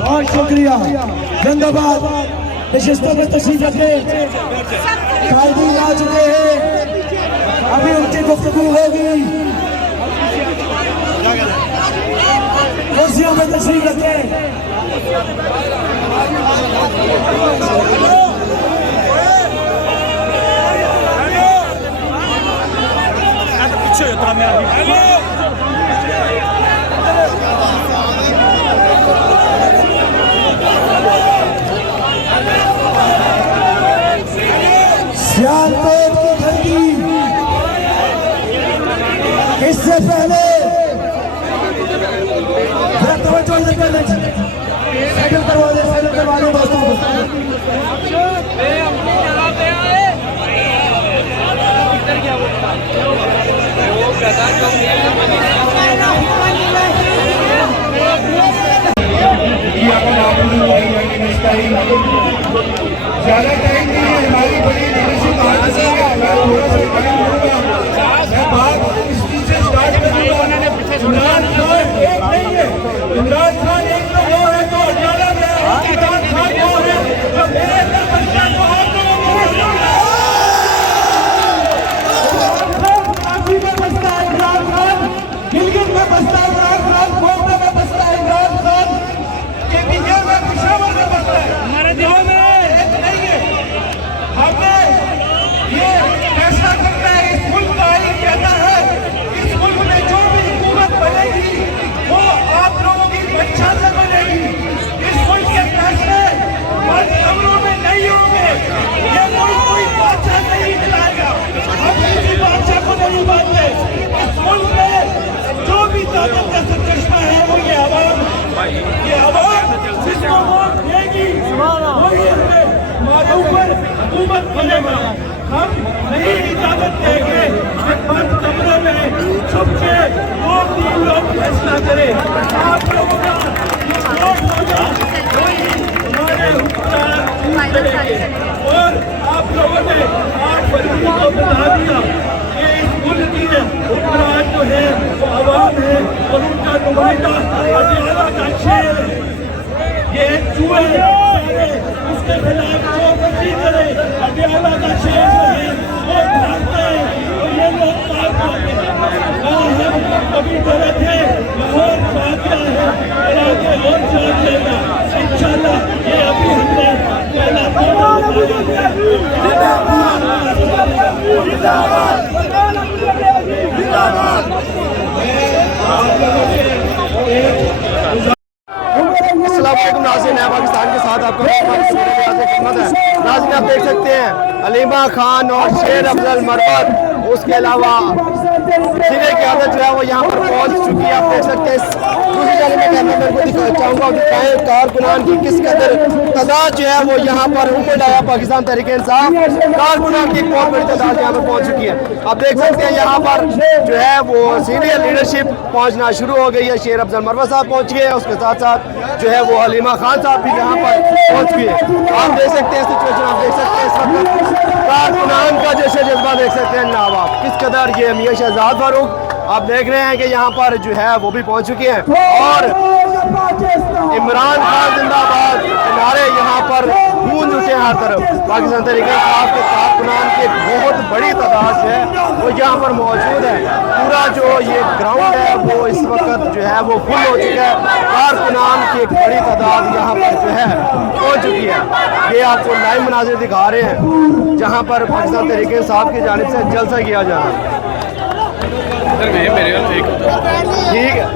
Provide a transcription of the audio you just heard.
बहुत शुक्रिया, जिंदाबाद। नशिस्तों में तशरीफ रखे, कायदीन आ चुके हैं, अभी उनकी गुफ्तगू होगी। कुर्सियों में तशरीफ रखे। सियालकोट की धरती, इससे पहले तवज्जो इधर कर लें, साइकिल करवा दें, साइकिल करवा दें दोस्तों को। ज्यादा टाइम नहीं है, हमारी बड़ी लीडरशिप आज से है, मैं थोड़ा सा टाइम दूंगा, मैं बात स्पीच से स्टार्ट करूंगा। इमरान खान एक नहीं है, इमरान खान एक तो वो है जो अटाला में है, इमरान खान वो है जो मेरे अंदर बच्चा को आप लोगों को कराची में बसता है इमरान खान, गिलगित में बसता है इमरान खान, कोटा में बसता है इमरान खान, केपीके में पेशावर में बसता है। हमारे दिलों में हमने ये फैसला करना है, इस मुल्क का आइन कहता है इस मुल्क में जो भी हुकूमत बनेगी वो आप लोगों की इच्छा से बनेगी। इस मुल्क के फैसले बंद कमरों में नहीं होंगे। ये मुल्क कोई बादशाह नहीं चलाएगा, हम किसी बादशाह को नहीं मानते। इस मुल्क में जो भी ताकत का सरचश्मा है वो ये आवाम जिसको वोट देगी वही हमारे ऊपर हुकूमत बनेगा। हम नहीं इजाजत देंगे कि बंद कमरों में छुप के 2-3 लोग फैसला करें। आप लोगों का वोट होगा वही हमारे हुक्मरान करेंगे। और आप लोगों ने 8 फरवरी को बता दिया कि इस मुल्क की हुक्मरान जो है वो आवाम है और उनका नुमाइंदा अटाला का शेर है। ये चूहे उसके खिलाफ जो मर्जी करे, अटाला का शेर जो है वो भागता है और ये लोग पार पाते हैं। हम कभी डरे थे, लाहौर भाग गया है और आगे और भाग लेगा इंशाल्लाह। ये अभी हमने पहला नाज़रीन है पाकिस्तान के साथ आपका नाज़रीन, आप देख सकते हैं हलीमा खान और शेर अफजल मरवत, उसके अलावा सीनियर क़यादत जो है वो यहाँ पर पहुँच चुकी है। आप देख सकते हैं दूसरी जाने में कैमरा मेरे को चाहूँगा दिखाएं कारकुनान की किस कदर तादाद जो है वो यहाँ पर उमड़ आया पाकिस्तान तहरीक इंसाफ कारकुनान की एक बहुत बड़ी तादाद यहाँ पर पहुँच चुकी है। आप देख सकते हैं यहाँ पर जो है वो सीनियर लीडरशिप पहुँचना शुरू हो गई है। शेर अफजल मरवत साहब पहुँच गए हैं, उसके साथ साथ जो है वो हलीमा खान साहब भी यहाँ पर पहुँच गए। आप देख सकते हैं सिचुएशन, आप देख सकते हैं इस वक्त कारकुनान का जैसे जज्बा देख सकते हैं नवाब किस कदर। ये मियां शहजाद फारूक आप देख रहे हैं कि यहाँ पर जो है वो भी पहुँच चुके हैं और इमरान खान जिंदाबाद के नारे यहाँ पर गूंज उठे हर तरफ। पाकिस्तान तहरीक इंसाफ के कारकुनान की एक बहुत बड़ी तादाद जो है वो यहाँ पर मौजूद है। पूरा जो ये ग्राउंड है वो इस वक्त जो है वो फुल हो चुका है। कारकुनान की एक बड़ी तादाद यहाँ पर जो है पहुँच चुकी है। ये आपको लाइव मनाजिर दिखा रहे हैं जहाँ पर पाकिस्तान तहरीक इंसाफ की जानिब से जलसा किया जा रहा है। ठीक है।